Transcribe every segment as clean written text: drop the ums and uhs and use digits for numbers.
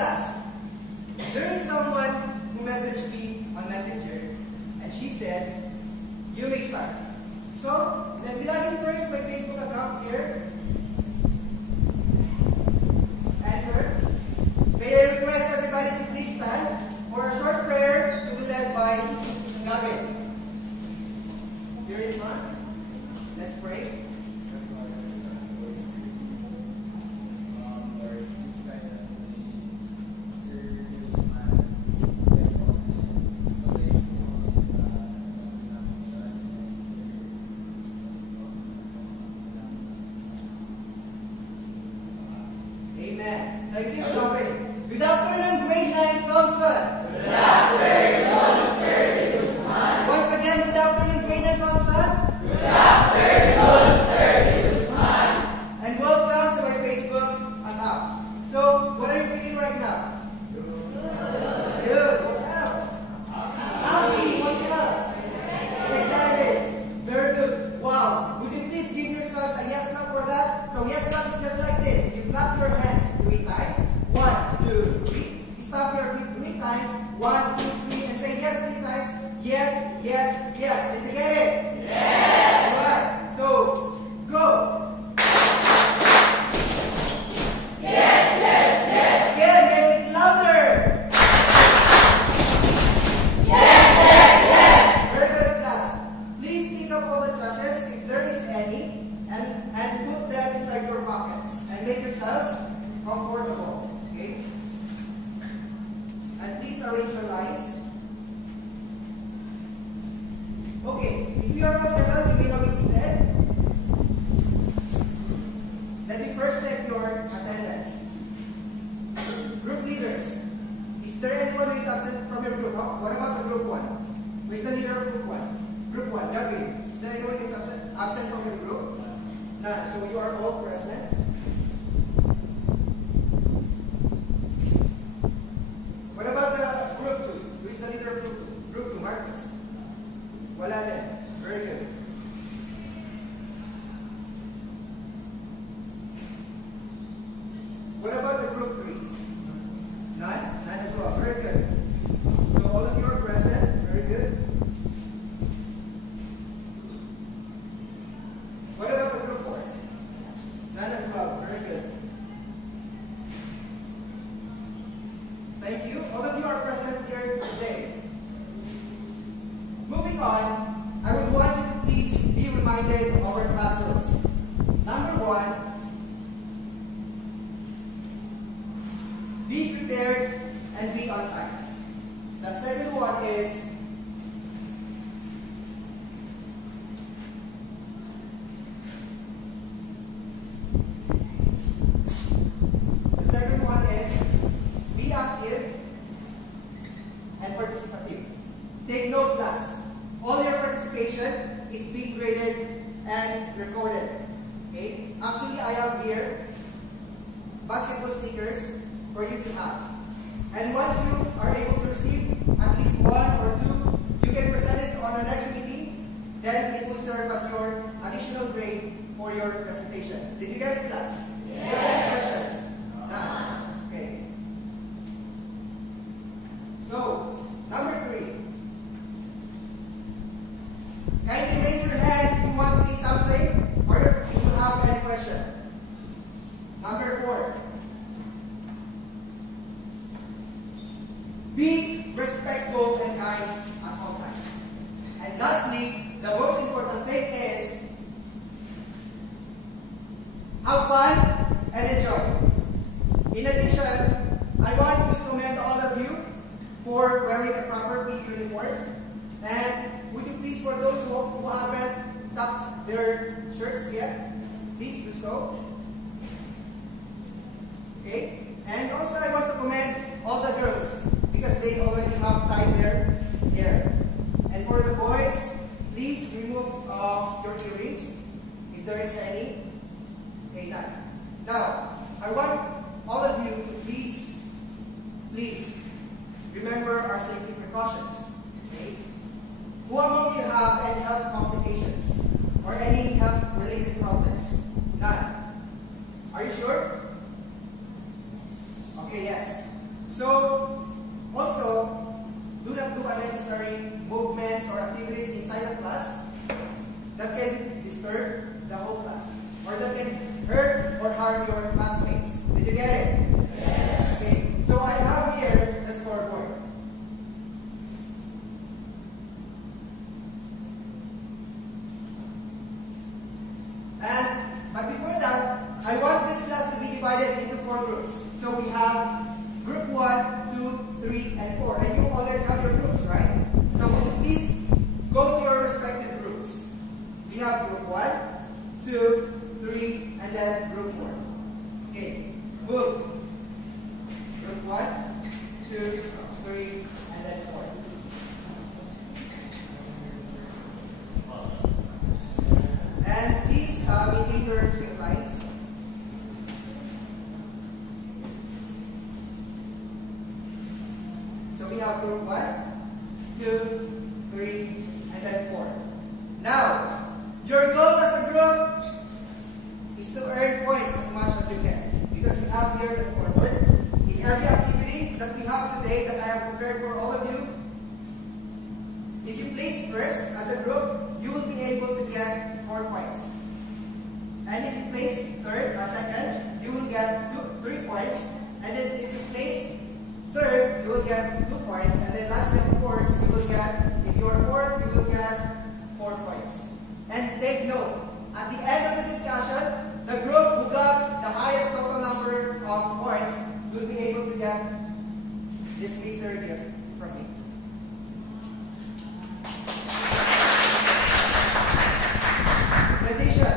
class, there is someone who messaged me on Messenger, and she said, you may start. So, let me log in first my Facebook account here. Enter. May I request everybody to please stand for a short prayer to be led by Gavin. Here in front. Let's pray. Amen. Thank you, Gavin. Good afternoon, grade 9 Thompson. Good afternoon, Sir Guzman. Once again, good afternoon, grade 9 Thompson. Good afternoon, Sir Guzman. And welcome to my Facebook account. So, what are you feeling right now? Good. What else? Happy. What else? Excited. Very good. Wow. Would you please give yourselves a yes clap for that? So, yes clap is just like this. You clap your hands 3 times. 1, 2, 3. Stop your feet 3 times. 1, 2, 3. And say yes 3 times. Yes, yes, yes. Did you get it? Yes. Alright. So, go. Again, make it louder. Very good, class. Please pick up all the trashes, if there is any, and put them inside your pockets. And make yourselves comfortable. Okay? And please arrange your lines. Okay, if you are all settled, you may now be seated. Let me first check your attendance. Group leaders. Is there anyone who is absent from your group? Oh, what about the group 1? Who is the leader of group 1? Group 1, Gavin. Is there anyone who is absent from your group? None. So you are all present. What about the group 2? Who is the leader of group 2? Group 2, Marcus. Wala din. Very good. What about the group 3? None? None as well. Very good. So all of you are present. Very good. What about the group 4? None as well. Very good. Thank you. All of you are present here today. Moving on, I would want you to please be reminded of our class rules. Number 1, be prepared and be on time. The second one is be active and participative. Take note, class. All your participation is being graded and recorded. Okay? Actually, I have here basketball stickers for you to have. And once you are able to receive at least 1 or 2, you can present it on our next meeting. Then it will serve as your additional grade for your presentation. Did you get it, class? Yes. Do you have any question? None. Okay. So, number 3. Kindly raise your hand if you want to see something or if you have any question. Number 4. Be respectful and kind at all times. And lastly, the most important thing is have fun and enjoy. In addition, I want to commend all of you for wearing a proper PE uniform. And would you please, for those who haven't tucked their shirts yet, please do so. Okay? And also I want to commend all the girls because they already have tied their hair. And for the boys, please remove your earrings if there is any. Okay, none. Now, I want all of you to please remember our safety precautions. Okay? Who among you have any health complications or any health-related problems? None. Are you sure? Okay, yes. and then group 4. Okay, move. Group 1, 2, 3, and then 4. And please maintain your swing lines. So we have group 1, 2, 3, and then 4. Now, your goal as a group is to earn points as much as you can. Because we have here the scoreboard. In every activity that we have today that I have prepared for all of you, if you place first as a group, you will be able to get 4 points. And if you place third or second, you will get 3 points. And then if you place third, you will get 2 points. And then lastly, of course, you will get, if you are fourth, you will get 4 points. And take note, at the end of the discussion, the group who got the highest total number of points will be able to get this mystery gift from me. In addition,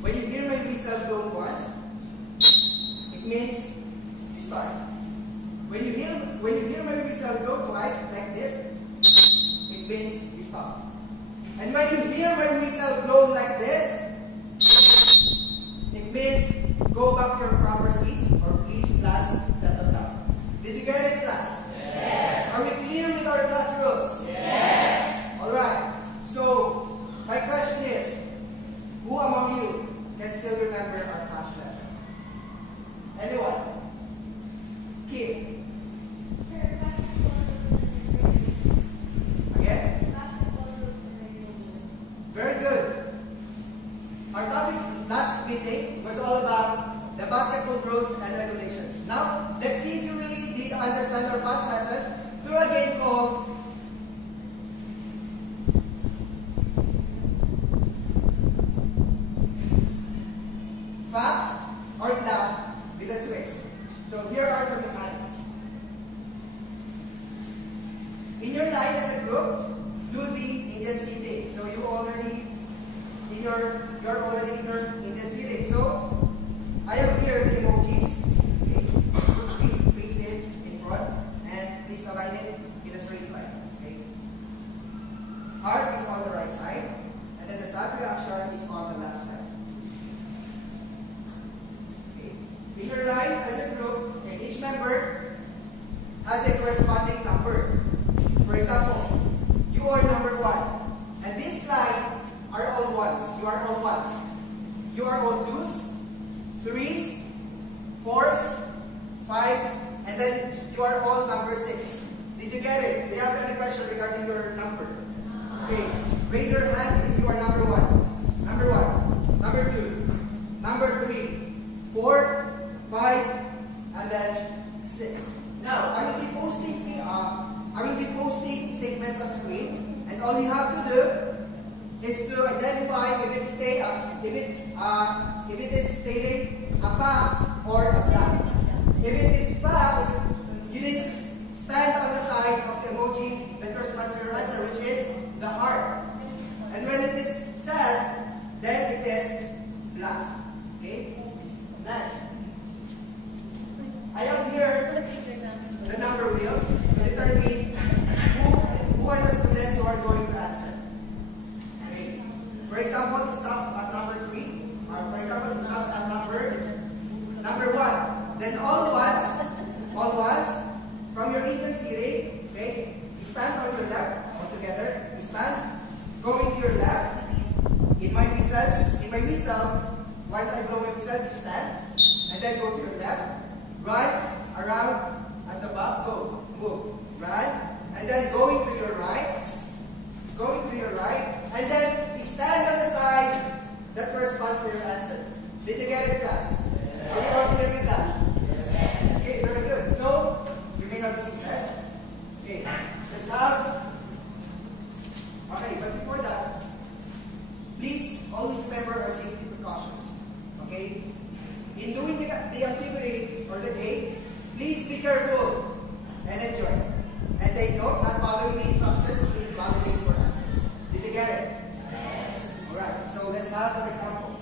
when you hear my whistle blown once, it means you start. When you hear my whistle blow twice like this, it means you stop. And when you hear my whistle blown like this, it means go back to your proper seats, or please class settle down. Did you get it, class? Yes. Are we clear with our class rules? Yes. Alright. So my question is, who among you can still remember our past lesson? Anyone? Kim. Sir, basketball rules and regulations. Again? Basketball rules and regulations. Very good. Our topic last meeting was all about the basketball rules and regulations. Now, let's see if you really did understand our past lesson through a game called Fact or Bluff with a Twist. So here are the mechanics. In your line as a group, do the Indian seating. So you're already in your Indian seating. So I have here the emojis. Okay. Please place it in front and please align it in a straight line. Okay. Heart is on the right side, and then the sad reaction is on the left side. Okay. In your line as a group, okay, each member has a corresponding number. For example, you are number 1, and this line are all ones. You are all ones. You are all 2s, 3s, 4s, 5s, and then you are all number 6. Did you get it? Do you have any question regarding your number? Okay, raise your hand if you are number 1. Number 1, number 2, number 3, 4, 5, and then 6. Now, I will be posting statements on screen, and all you have to do is to identify if it is stating a fact or a bluff. If it is fact, you need to stand on the side of the emoji that corresponds to your answer, which is the heart. And when it is said, then it is bluff. Okay? Next. I have here the number wheel to determine who are the students who are going to answer. Okay. For example, stop at number 3. Or for example, stop at number 1. Then all ones from your Indian seating, okay, you stand on your left altogether. You stand, going to your left. In my whistle, once I blow my whistle, you stand, and then go to your left, right, around, at the back, go, move, right, and then going to your right, and then stand on the side that corresponds to your answer. Did you get it, class? Are you confident with that? Okay, very good. So, you may not be seated. Okay, let's have. Okay, but before that, please always remember our safety precautions. Okay? In doing the activity or the game, please be careful and enjoy. And take note, not following the instructions, you need validate your answers. Did you get it? Yes. Alright, so let's have an example.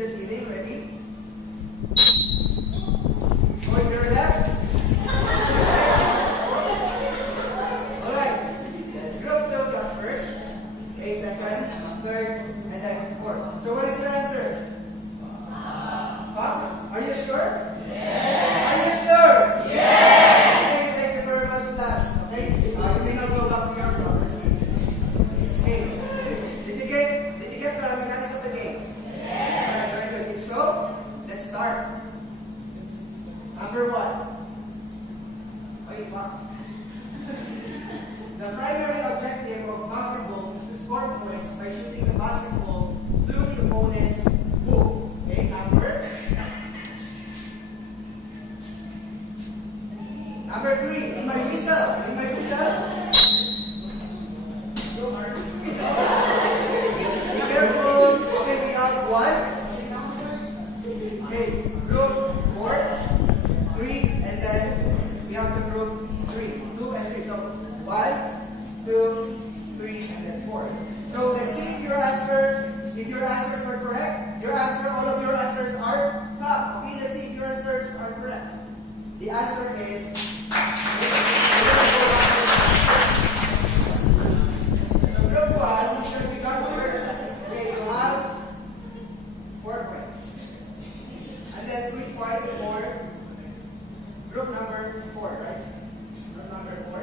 Angel seating, ready? Going to your left. Alright. Group 2 got first. Okay, second, third, and then fourth. So what is your answer? Fox? Are you sure? Are you sure? Okay, thank you very much, class. Okay? You may now go back to your proper seats. Okay. Did you get the mechanics of the game? Alright, very good. So, let's start. Number 1. Okay, Fox. The primary objective of basketball is to score points by shooting the basketball through the opponent's hoop. Okay, Number 3, in my whistle. In my whistle. Be careful. Okay, we have 1. Okay, group 4, 3, and then we have the group 3, 2 and 3. So 1, 2, 3, and then 4. So let's see if your answers are correct. All of your answers are top. Okay, let's see if your answers are correct. The answer is so group 1, because we got first, okay, you have 4 points. And then 3 points for group number 4, right? Group number 4.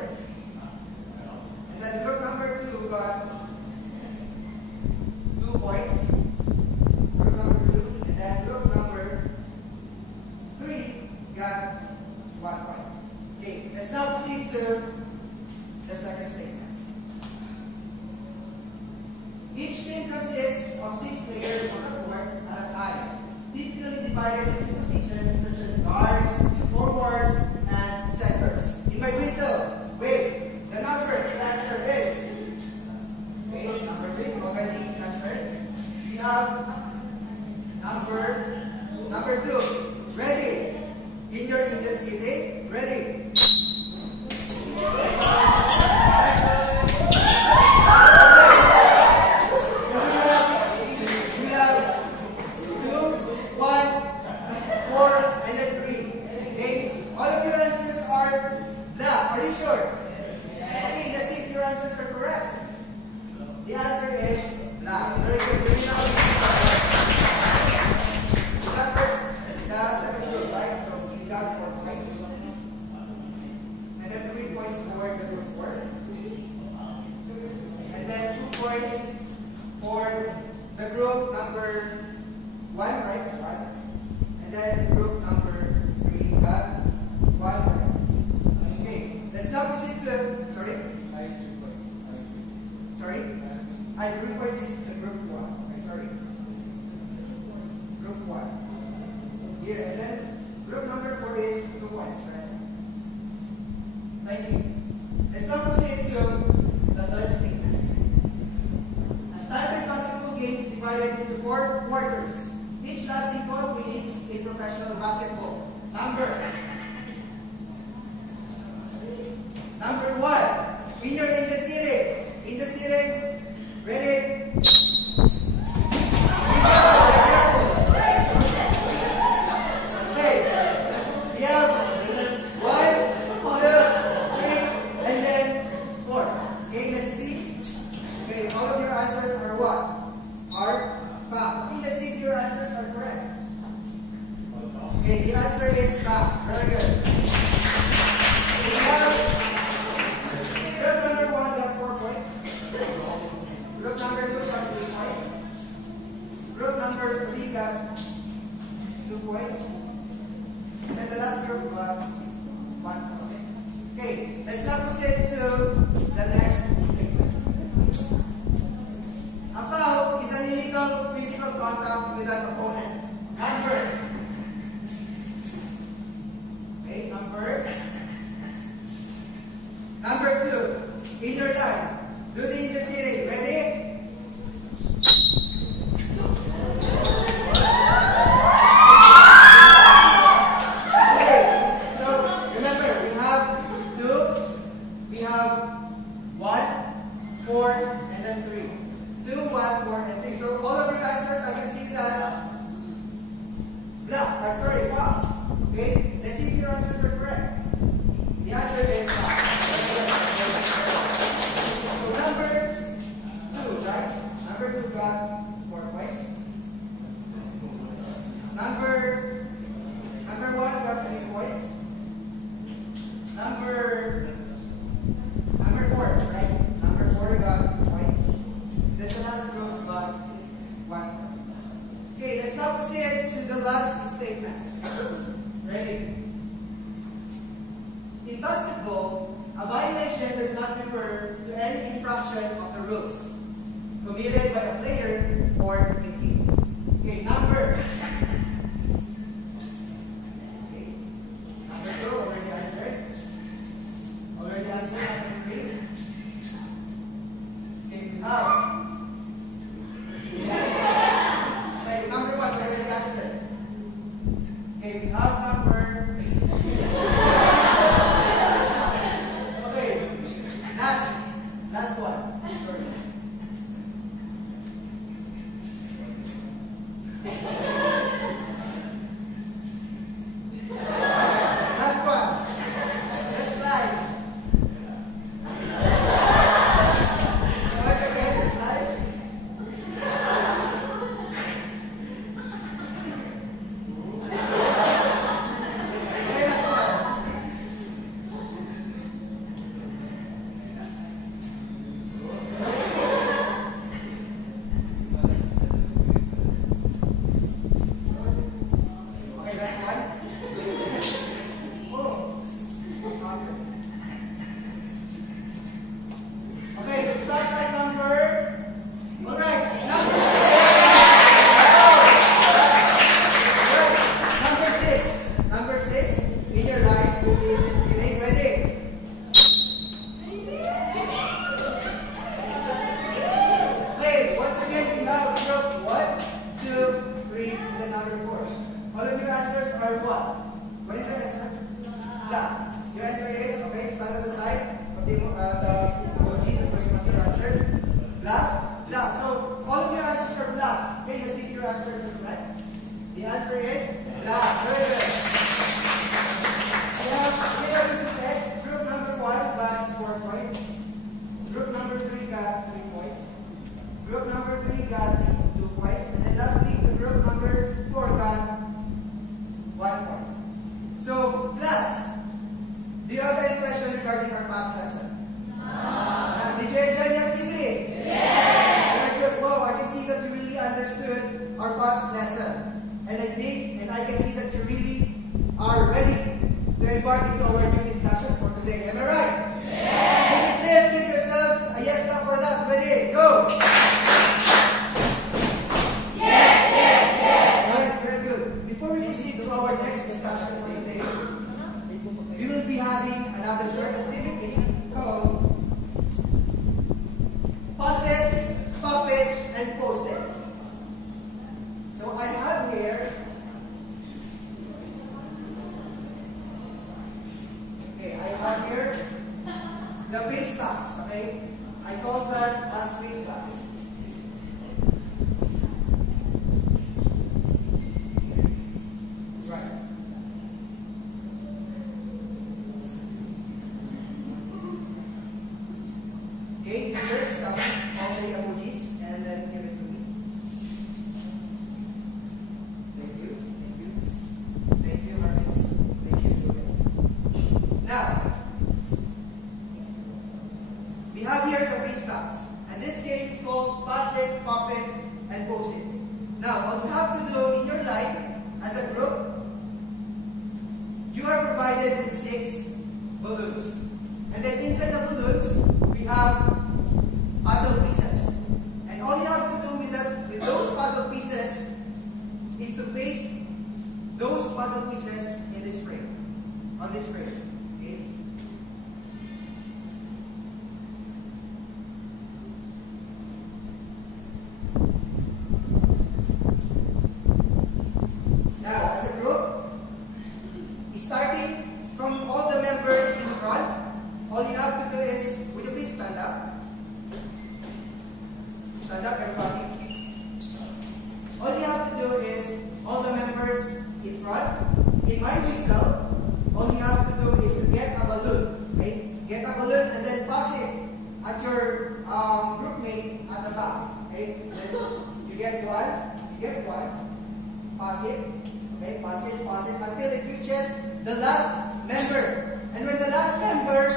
And then group number 2 got 2 points. Group number 2. And then group number 3 got 1 point. Okay, let's now proceed to the second statement. Each team consists of 6 players on the court at a time, typically divided into positions such as guards, forwards, and centers. In my whistle, wait, the answer is, okay, number 3, already answered. We have number 2. Ready? In your intensity, ready? the last statement. Ready? In basketball, a violation does not refer to any infraction of the rules committed by a player or a team. Okay, number. Okay. Number 2, already answered. Already answered. Number 3. Okay, we have. Okay, number 1, already answered. Okay, we have number. Okay, last one. Sorry. Last one. Let's slide. Once again, let's slide. Okay, last one. Okay, last one. Oh. Okay, let's start by number. Alright, number 6. Number 6. Number 6. In your line, who is it stealing? Ready? Play. Once again, we have group 1, 2, 3, and then number 4. All of your answers are what? What is your answer? Blah. Your answer is, okay, stand on the side of the emoji, the first one you answered. Blah. Blah. So, all of your answers are blah. Okay, let's see if your answers are correct. The answer is blah. Very good. We have visited. Group number 1 got 4 points. Group number 3 got 3 points. Group number 3 got 2 points. And then lastly, the group number 4 got 1 point. So, class, do you have any question regarding our past lesson? Did you enjoy the activity? Yes! Wow, I can see that you really understood our past lesson. And I can see that you really are ready to embark into our new discussion for today. Am I right? Yes! Yes! Give yourselves a yes, no, or not. Ready? Go! Alright, very good. Before we proceed to our next discussion for today, we will be having another short activity called Pause It, Pop It, and Post It. So I have here, the face packs, okay? I call that as face packs. Right. Okay, first, all the emojis and then give it to me. Thank you, thank you. Thank you, Harvix. Thank you, Julian. Now, we have here the face packs. And this game is called Pass It, Pop It, and Post It. Now, what you have to do in your line, as a group, you are provided with 6 balloons. And then inside the balloons, we have puzzle pieces. And all you have to do with those puzzle pieces is to paste those puzzle pieces in this frame, on this frame. Okay? Now, as a group, starting from all the members in front, all you have to do is, would you please stand up? Stand up, everybody. All you have to do is, all the members in front, in my whistle, all you have to do is to get a balloon. Okay? Get a balloon and then pass it at your group mate at the back. Okay? Then you get one, pass it. Okay, pass it until it reaches the last member. And when the last member,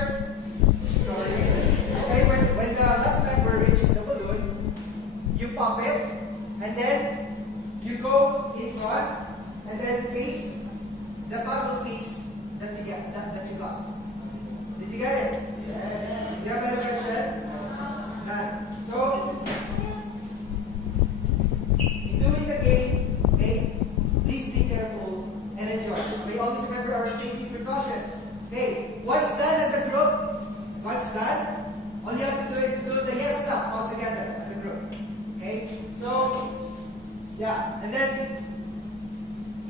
when the last member reaches the balloon, you pop it, and then you go in front, then paste the puzzle piece that you got. Did you get it? Yes. Do you have any question? None. So, in doing the game, okay, please be careful and enjoy. Okay, always remember our safety precautions. Okay, once done as a group, once done, all you have to do is to do the yes clap all together as a group. Okay, so yeah, and then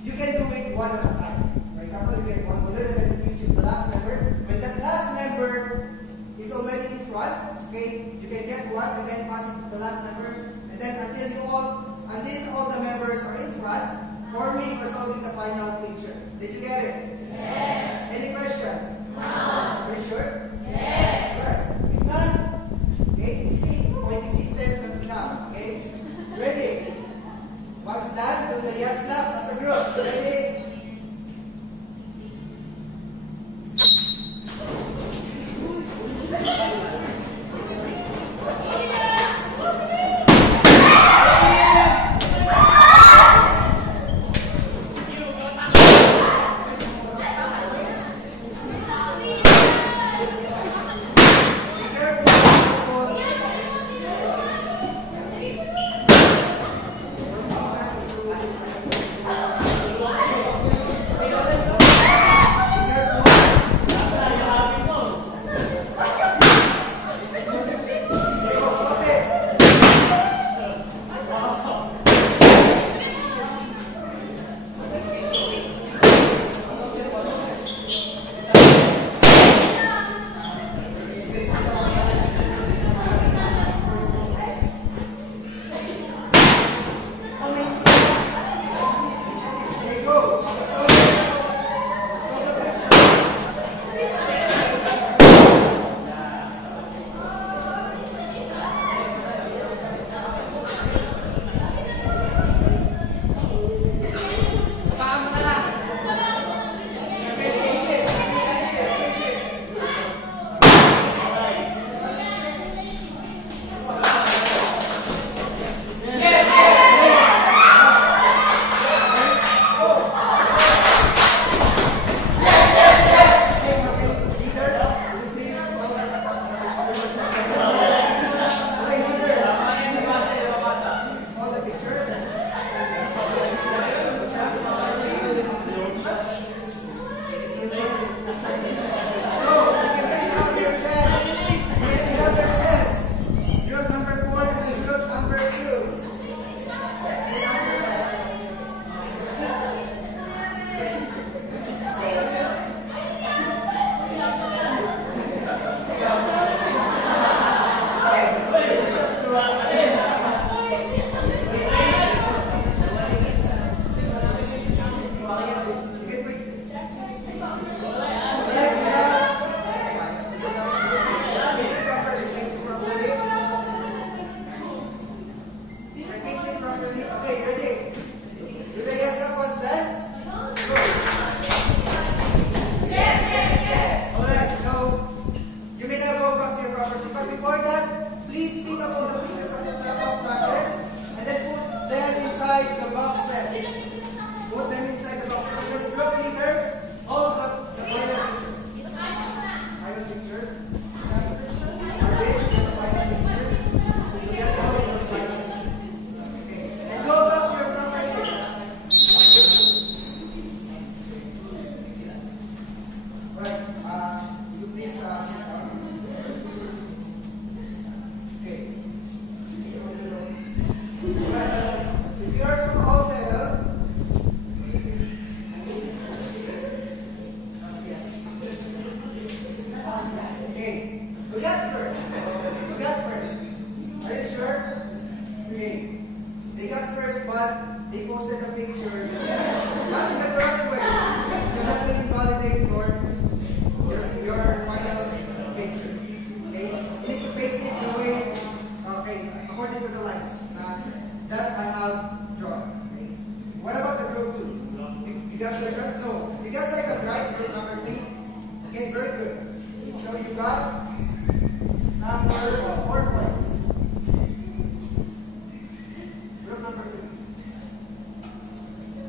you can do it one at a time. For example, you get one balloon and then you choose the last member. When that last member is already in front, okay, you can get one and then pass it to the last member, and then until all the members are in front, forming or solving the final picture. Did you get it? Yes. Any question? No. Are you sure? Yes. Sure. If not, okay, you see, pointing system that we have. Okay, ready? Once done, do the yes clap as a group. Ready?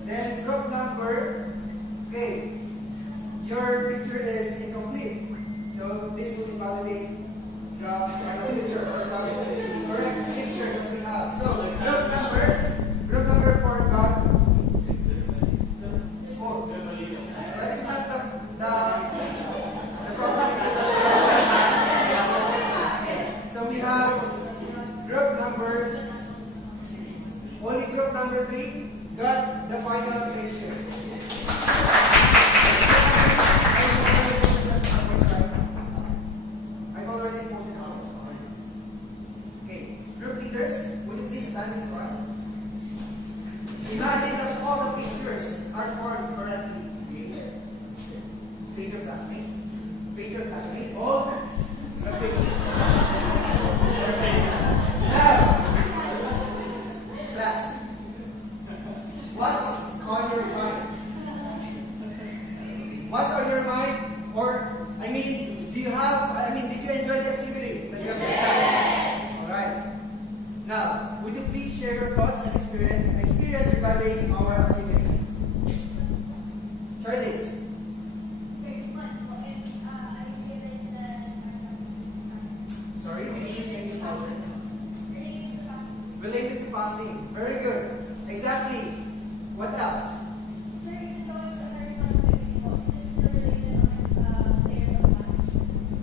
Then group number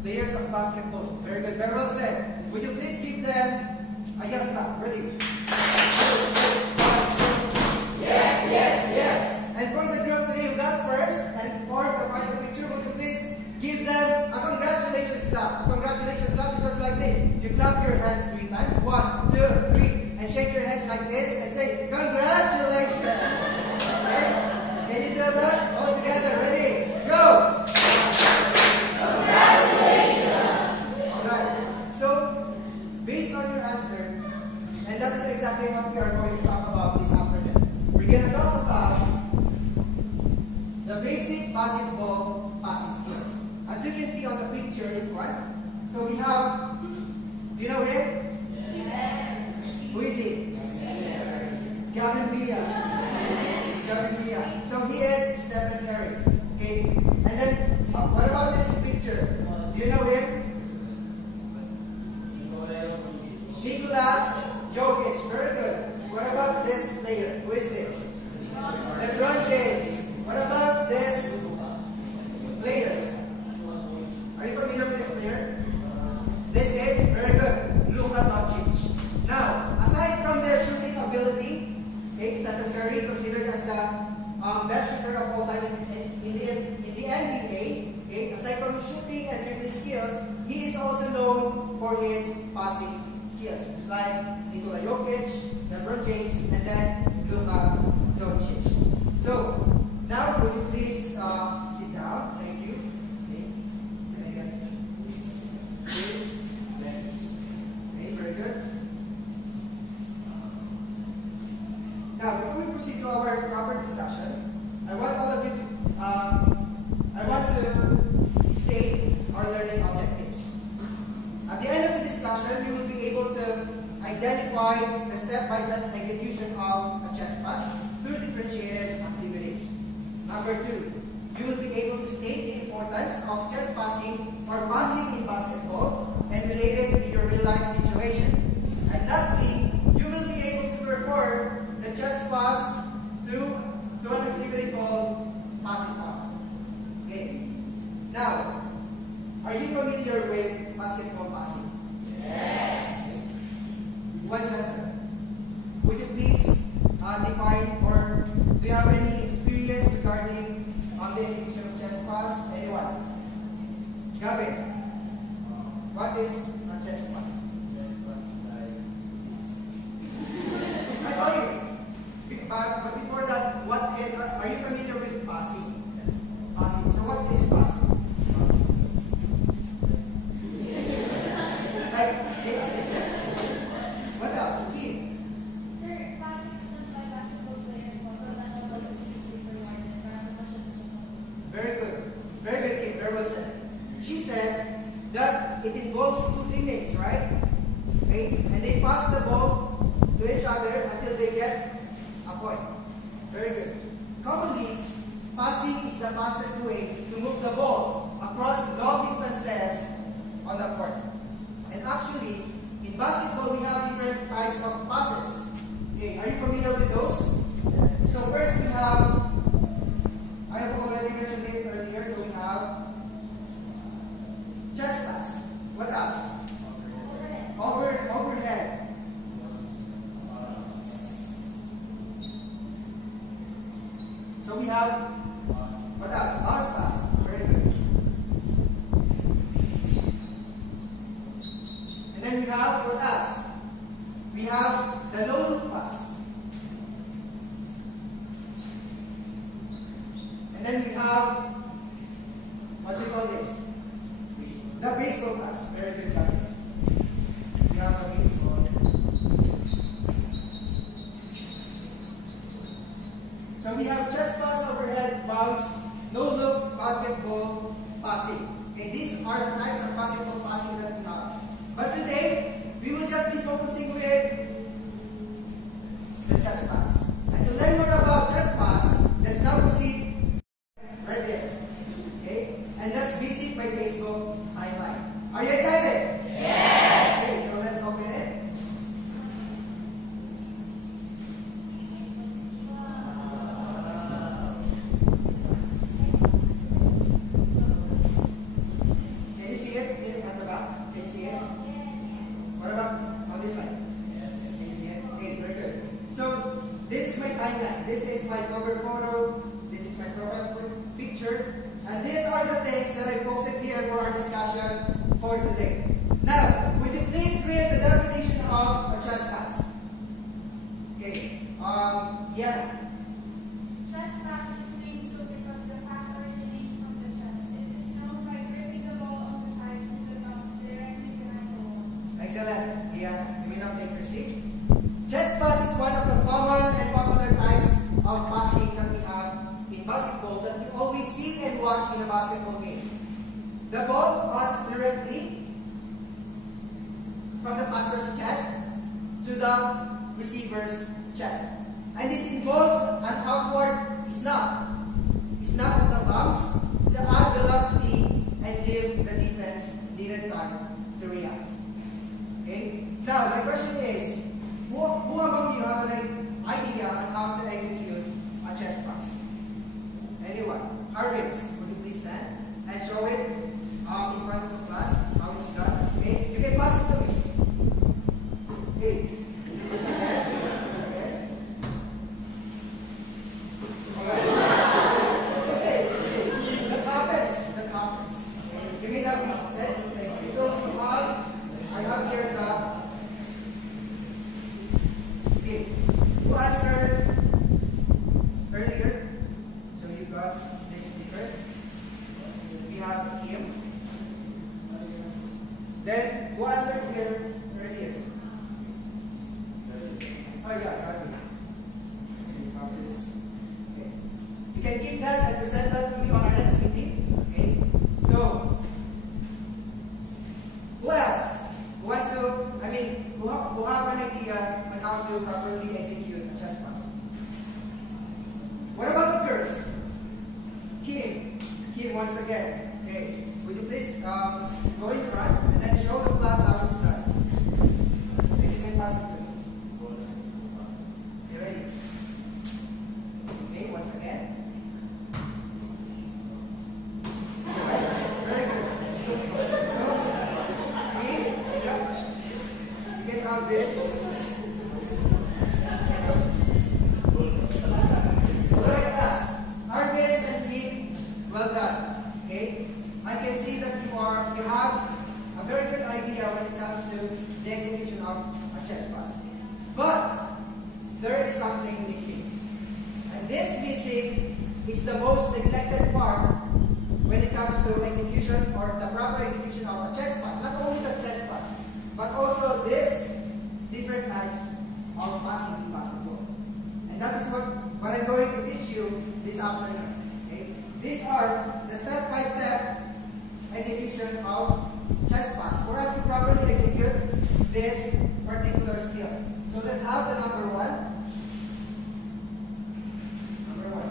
players of basketball. Very good. Very well said. Would you please give them a yes clap? Ready? Yes, yes, yes. And for the group today who got first, and for the final picture, would you please give them a congratulations clap? A congratulations clap is just like this. You clap your hands 3 times. 1, 2, 3. And shake your hands like this and say, congratulations. Okay? Can you do that? All together. Ready? Go! Congratulations. Alright. So, based on your answer, and that is exactly what we are going to talk about this afternoon. We're going to talk about the basic basketball passing skills. As you can see on the picture in front, so we have, do you know him? Yes. Who is he? Gavin Villa. Gavin Villa. So he is Stephen Curry. Okay. And then, what about this picture? Do you know him? Nikola Jokic. Very good. What about this player? Who is this? LeBron James. What about this player? Are you familiar with this player? This is very good. Luka Doncic. Now, aside from their shooting ability, okay, Stephen Curry considered as the best shooter of all time in the NBA. Okay, aside from his shooting and dribbling skills, he is also known for his passing skills, just like Nikola Jokic, LeBron James, and then Luka Doncic. So, now would you please sit down? Thank you. Okay. This message. Okay, very good. Now, before we proceed to our proper discussion, I want all of you to, I want to state our learning objectives. At the end of the discussion, you will be able to identify the step-by-step execution of a chess pass through differentiated activities. Number 2, you will be able to state the importance of chess passing or passing in basketball and relate it to your real-life situation. And lastly, you will be able to perform the chess pass through an activity called passing up. Okay. Now, are you familiar with basketball passing? Yes. Who wants to answer? Would you please define, or do you have any experience regarding the execution of chess pass? Anyone? Gavin, what is a chess pass? I'm sorry. But before that, what is? Are you familiar with passing? Yes. Passing. So what is passing? Like this. What else? Keith. Sir, passing is done by basketball players also that are able to use it for one para Very good. Very good, Keith. Very well said. She said that it involves 2 teammates, right? Okay? And they pass the ball to each other until they get a point. Very good. Commonly, passing is the fastest way to move the ball across long distances on the court. And actually, in basketball, we have different types of passes. Okay, are you familiar with those? So first we have, I have already mentioned it earlier, so we have chest pass. What else? Overhead. So we have, what else? Bounce pass. Very good. And then we have, what else? We have the no-look pass. And then we have, what do you call this? The baseball pass. Very good, guys. We have a baseball. So we have chest pass, overhead, bounce, no-look, basketball, passing. Okay, these are the types of basketball passing that we have. But today, we will just be focusing with the chest pass. And to learn more about chest pass, let's now proceed right there. Okay? And let's visit my Facebook timeline. Are you excited? Yes. Okay, so let's open it. Can you see it? basketball that you always see and watch in a basketball game. The ball passes directly from the passer's chest to the receiver's chest. And it involves an upward snap. Snap of the thumbs to add velocity and give the defense needed time to react. Okay? Now, my question is, who among you have an idea on how to execute a chest pass? Anyone? Harvins, would you please stand and show it in front of the class how it's done? Okay? You can pass it to me. Okay. Then, who answered here earlier? Oh yeah, got it. Okay. You can keep that and present that to me on our next meeting. Okay. So, who else? Who have an idea on how to properly execute a chest pass? What about the girls? Kim, once again. Okay. Would you please go in front and then show the class how it's done? If you can pass it to me. You ready? Okay, once again. Very good. You can have this. Alright, class. Arvids and Kim, well done. Okay? I can see that you have a very good idea when it comes to the execution of a chest pass. But there is something missing. And this missing is the most neglected part when it comes to execution or the proper execution of a chest pass. Not only the chest pass, but also this different types of passing in basketball. And that is what I'm going to teach you this afternoon. Okay? These are the step-by-step execution of chest pass for us to properly execute this particular skill. So let's have the number one. Number one.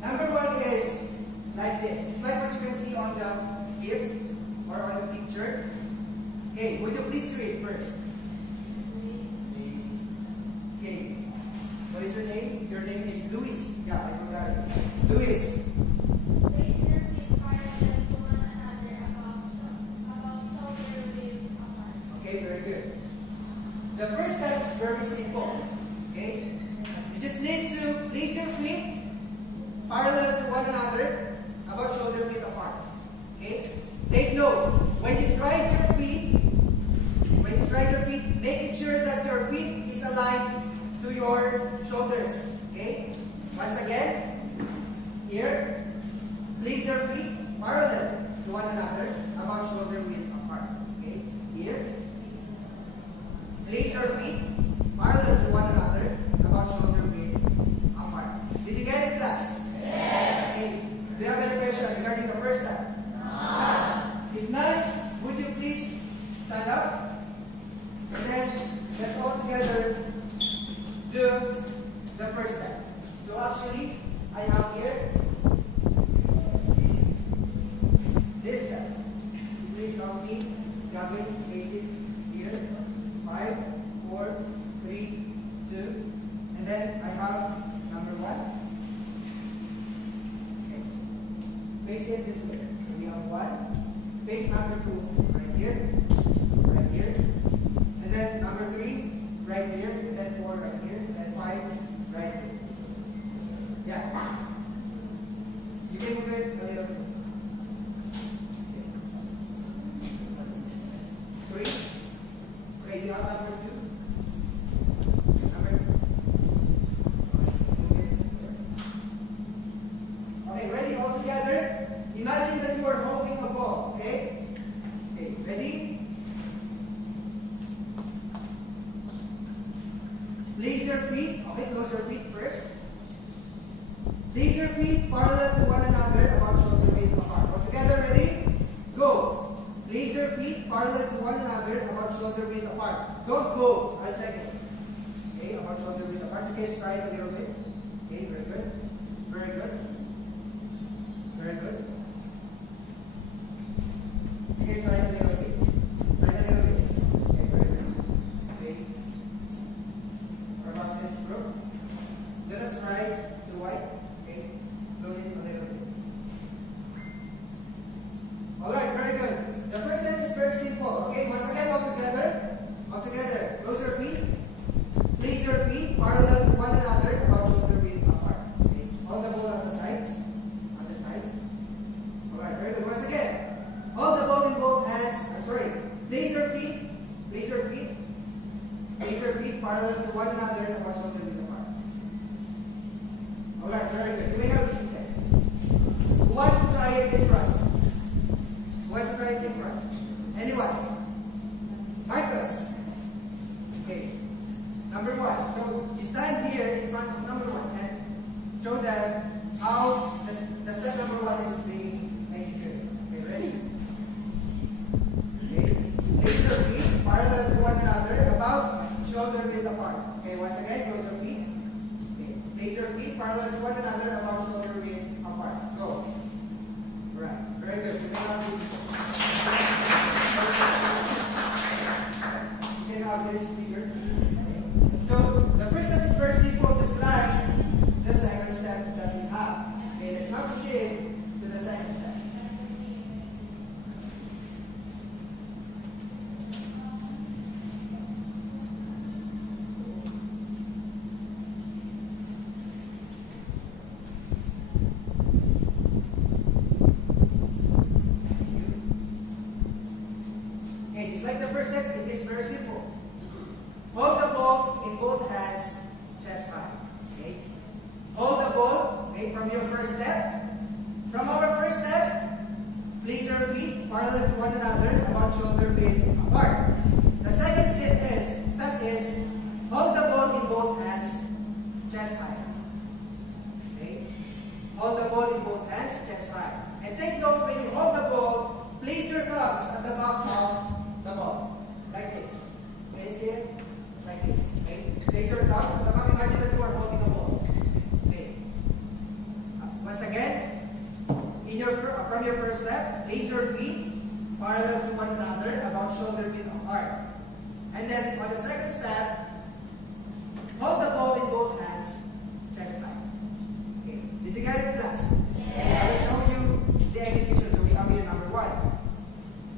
Number one is like this. It's like what you can see on the GIF or on the picture. Okay, would you please read first? Okay. What is your name? Your name is Luis. Yeah, I forgot it. Luis. Place your feet parallel to one another about shoulder width apart. Okay, very good. The first step is very simple. Okay? You just need to place your feet parallel to one another about shoulder width apart. Okay? Take note, when you strike your feet, make sure that your feet is aligned to your shoulders. Okay? Once again, here, place your feet parallel to one another about shoulder width apart. Okay? Here, place your feet parallel to one another about shoulder width apart. Did you get it, class? Yes. Okay. Do you have any question regarding the first step? If not, would you please stand up? And then let's all together do the first step. So actually, I have here this step. Please help me. Gavin, face it here. 5, 4, 3, 2. And then I have number 1. Okay. Face it this way. So we have 1. Face number 2 right here. Right here. And then number 3 right here. And then 4 right here. And then 5 right here. Yeah. You can move it a little bit. 3. Okay, you have number 2. Number 2. Place your feet parallel to one another, about shoulder width apart. All together, ready? Go. Place your feet parallel to one another, about shoulder width apart. Don't move. I'll check it. Okay, about shoulder width apart. You can try it a little bit. Okay, very good. Very good. Very good. You can try it a little bit. Try it a little bit. Okay, very good. Okay. What about this group? Let us try to white. Okay, blow it a little bit. Alright, very good. The first step is very simple. Okay, once again, all together. All together. Close your feet. Place your feet parallel to one another, about shoulder width apart. Okay. Hold the ball on the sides. On the side. Alright, very good. Once again. Hold the ball in both hands. Place your feet. Place your feet. Place your feet parallel to one another, about shoulder width apart. Alright, very good. You may now be seated. Who wants to try it in front? Who wants to try it in front? Anyone? Marcus. Okay. Number one. So you stand here in front of number one and show them how the step number one is being executed. Okay, ready? Okay. Place your feet parallel to one another, about shoulder width apart. Okay, once again, close your feet. Okay. Place your feet parallel to one another, about shoulder width apart. Go. Right. Very good. You can have this. You can have this figure. So the first step is very simple, just like the second step that we have. Okay, let's now proceed to the second step. Okay, just like the first step, it is very simple. Hold the ball in both hands, chest high. Okay? Hold the ball, okay, from your first step. From our first step, place your feet parallel to one another, about shoulder width apart. The second step is hold the ball in both hands, chest high. Okay? Hold the ball in both hands, chest high. And take note, when you hold the ball, place your thumbs at the back of the ball. Like this. Okay, see it? Like this. Okay? Place your thumbs at the back. Imagine that you are holding a ball. Okay. Once again, from your first step, place your feet parallel to one another, about shoulder width apart. And then on the second step, hold the ball in both hands, chest high. Okay. Did you get it, class? Yes. I will show you the execution. So we have here number one.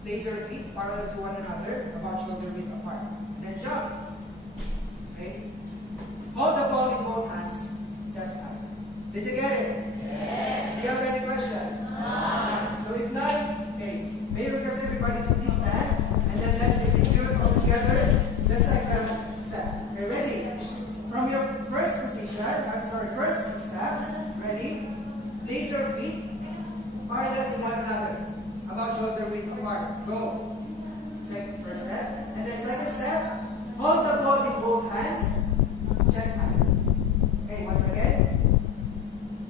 Place your feet parallel to one another, about shoulder width apart. And then jump. Okay? Hold the ball in both hands, chest high. Did you get it? Yes. Do you have any question? No. So if not, okay, may I request everybody to please stand, and then let's execute all together the second step. Okay, ready? From your first first step, ready? Place your feet parallel to one another, about shoulder width apart. Go. First step. And then second step, hold the ball in both hands, chest high. Okay, once again.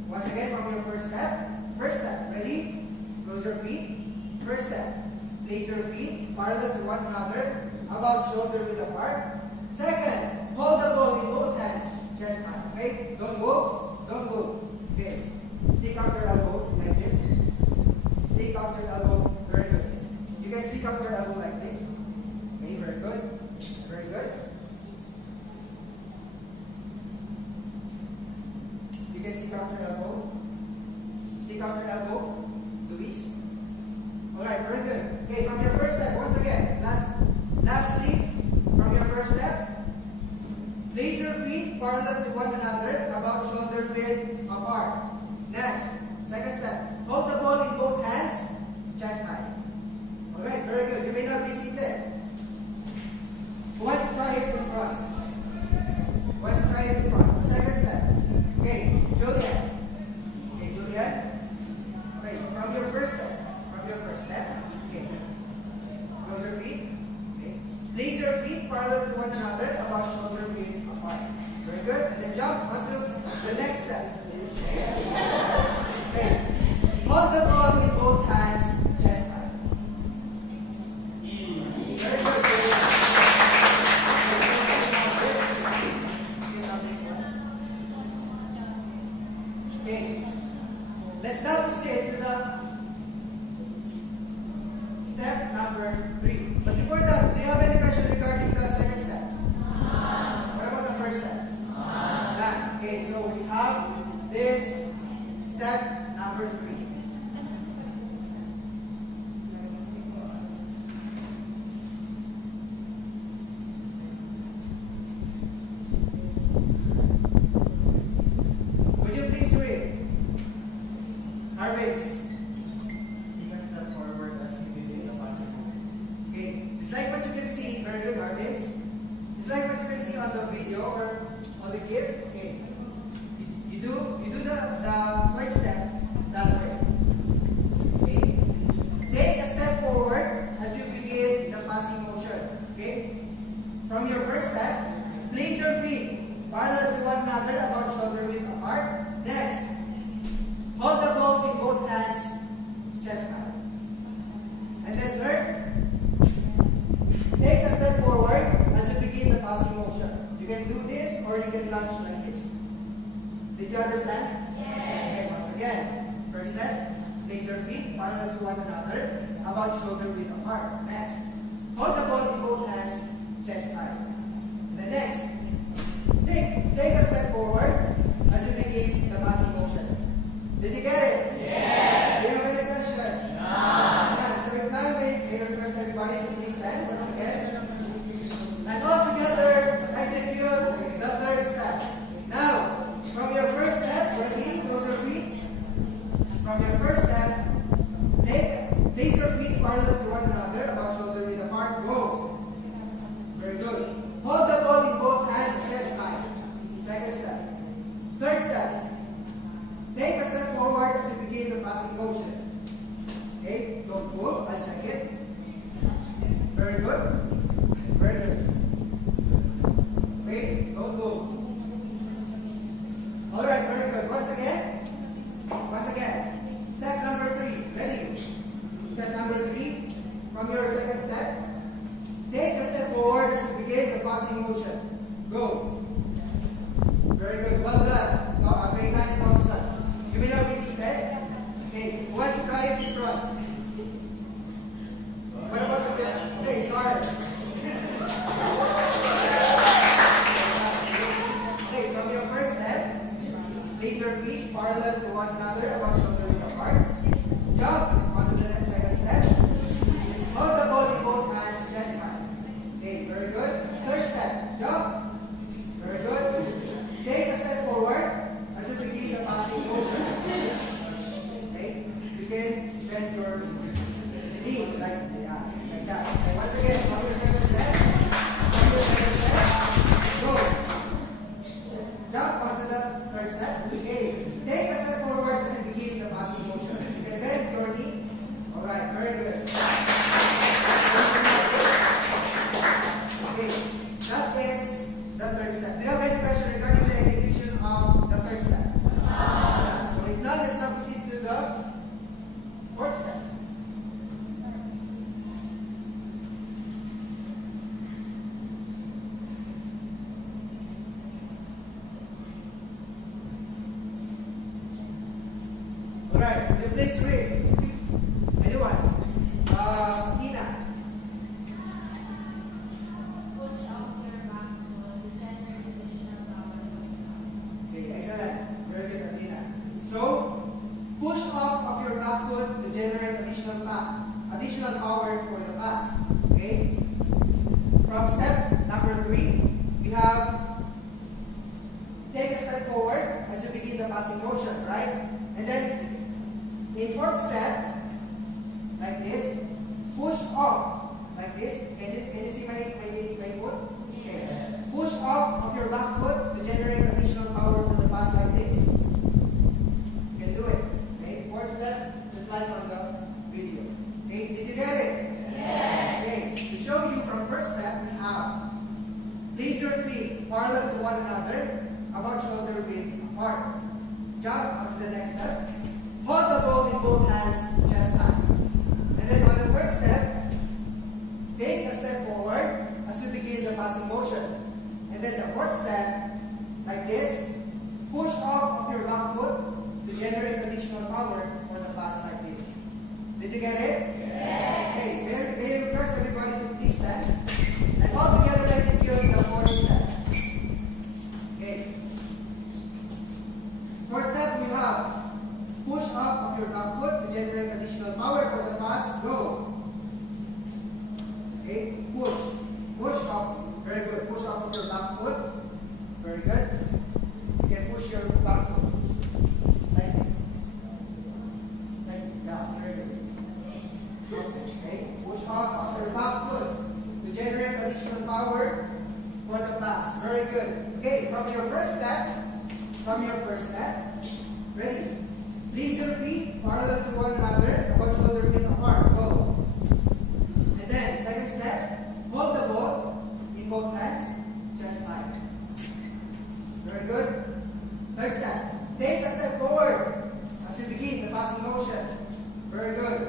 Once again, from your first step. First step. Ready? Close your feet. First step. Place your feet parallel to one another, about shoulder width apart. Second, hold the ball in both hands, chest high. Okay? Don't move. Don't move. Okay. Stick out your elbow like this. Stick out your elbow. Very good. You can stick out your elbow like this. Okay, very good. Very good. You can stick out your elbow. Stick out your elbow. Luis. Alright, very good. Okay, from your first step, once again. Lastly, from your first step, place your feet parallel to one another, about shoulder width apart. Next, second step. Hold the ball in both hands, chest high. Alright, very good. You may not be seated. Who wants to try it in front? Who wants to try it in front? The second step. Okay, Julian. Okay, Julian. Okay, from your first step. Okay. Close your feet. Okay. Place your feet parallel to one another, about shoulder width apart. Very good. And then Okay. Let's now proceed to the step number 3. But before that, do you have any question regarding the second step? What about the first step? None. Okay, so we have this step number 3. Would you please read Harvey's? Take a step forward as you did the possible. Okay, just like what you can see, very good, Harvey's. Just like what you can see on the video or on the gift. Okay, you do the first step that way. Okay, take a step forward as you begin the passing motion. Okay, from your first step, place your feet parallel to one another, about shoulder width apart. Next, hold the ball in both hands, chest high. And then third, take a step forward as you begin the passing motion. You can do this or you can lunge like this. Did you understand? Yes. Okay, once again, first step, place your feet parallel to one another, about shoulder width apart. Next, hold the ball in both hands, chest high. And then next, take a step forward as you begin the passing motion. Did you get it? Yes. Do you have any question? None. So if not, may I request everybody to please stand once again. And all together, execute the third step. Now, from your first step, ready? Close your feet. From your first step, place your feet parallel to one another, about shoulder width apart. Go. Very good. Hold the ball in both hands, chest high. Second step. Third step. Take a step forward as you begin the passing motion. Okay? Don't move. I'll check it. Very good. Very good. Okay? Don't move. Alright, very good. Once again. Once again. Step number 3. Ready? Step number 3. From your second step, take a step forward as you begin the passing motion. Go. Very good. Well done. Grade 9 Thompson. You may now be seated. Okay. Who wants to try it in front? What about the okay, guard? Okay, from your first step, place your feet parallel to one another, about shoulder width apart. Jump onto the second step. Hold the ball in both hands, chest high. Okay, very good. Third step, jump. Very good. Take a step forward as you begin the passing motion. Okay, you can bend your knee like that. Okay, once again, from your second step, go. Jump onto the third step. Okay, take a step forward as you begin the passing motion. You can bend your knee. All right, very good. Okay, that is the third step. Do you have any question regarding the execution of the third step? So if not, let's now proceed to the fourth step. Alright, the place read. Anyone? Tina. Push off your back foot, generate additional power. Okay, excellent. Very good, Athena. So, push off of your back foot to generate additional power for the pass. Okay? From step number 3, we have take a step forward as you begin the passing motion, right? And then, in fourth step, like this, push off, like this. Can you see my foot? Okay. Yes. Push off of your back foot to generate additional power for the pass like this. You can do it. Okay, fourth step, just like on the video. Okay, did you get it? Yes. Okay, to show you from first step, we have place your feet parallel to one another, about shoulder width apart. Jump onto the next step. Hold the ball in both hands, chest high. And then on the third step, take a step forward as you begin the passing motion. And then the fourth step, like this, push off of your back foot get it? Yes. Okay, may I request everybody to please stand. And all together execute the fourth step. Okay. First step, we have push up of your back foot to generate additional power for the pass. Go. Okay, push. Push up. Very good. Push up of your back foot. Very good. You can push your back foot. Like this. Like down. Very good. Okay, push up of your back foot to generate additional power for the pass. Very good. Okay, from your first step, ready? Place your feet parallel to one another, about shoulder width apart. Go. And then, second step, hold the ball in both hands, chest high. Very good. Third step, take a step forward as you begin the passing motion. Very good.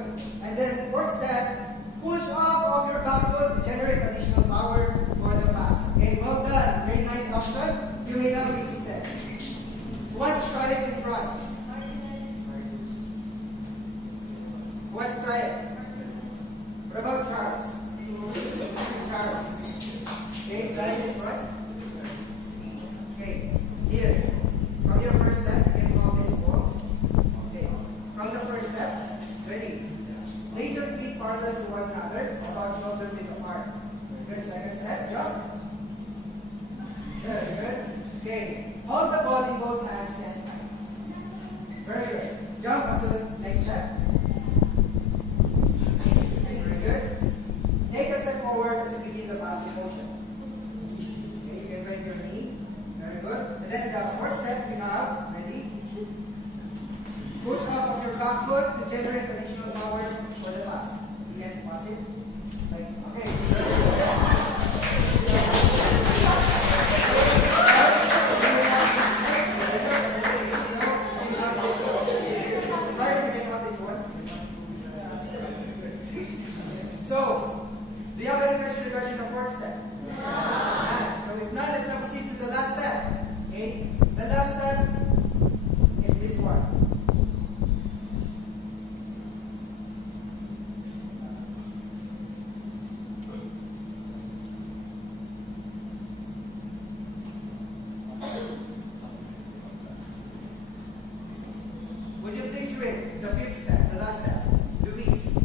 And then, fourth step, push off of your back foot to generate additional power for the pass. Okay, well done. Grade 9 option. You may now be seated. Who wants to try it in front? Who wants to try it? What about Charles? Charles. Okay, try it in front. Okay, here. From your first step, you can hold this ball. Okay, from the first step, ready. Place your feet parallel to one another, about shoulder width apart. Good, second step, jump. Very good. Okay, hold the ball in both hands, chest high. Very good. Jump up to the next step. Very good. Take a step forward as you begin the passing motion. Okay, you can bend your knee. Very good. And then the fourth step you have, ready? Push up of your back foot to generate additional power for the pass. You can pass it. Okay. So, do you have any question regarding the fourth step? No. So if not, let's now proceed to the last step. Okay? The last step is this one. Would you please read the fifth step, the last step? Louise.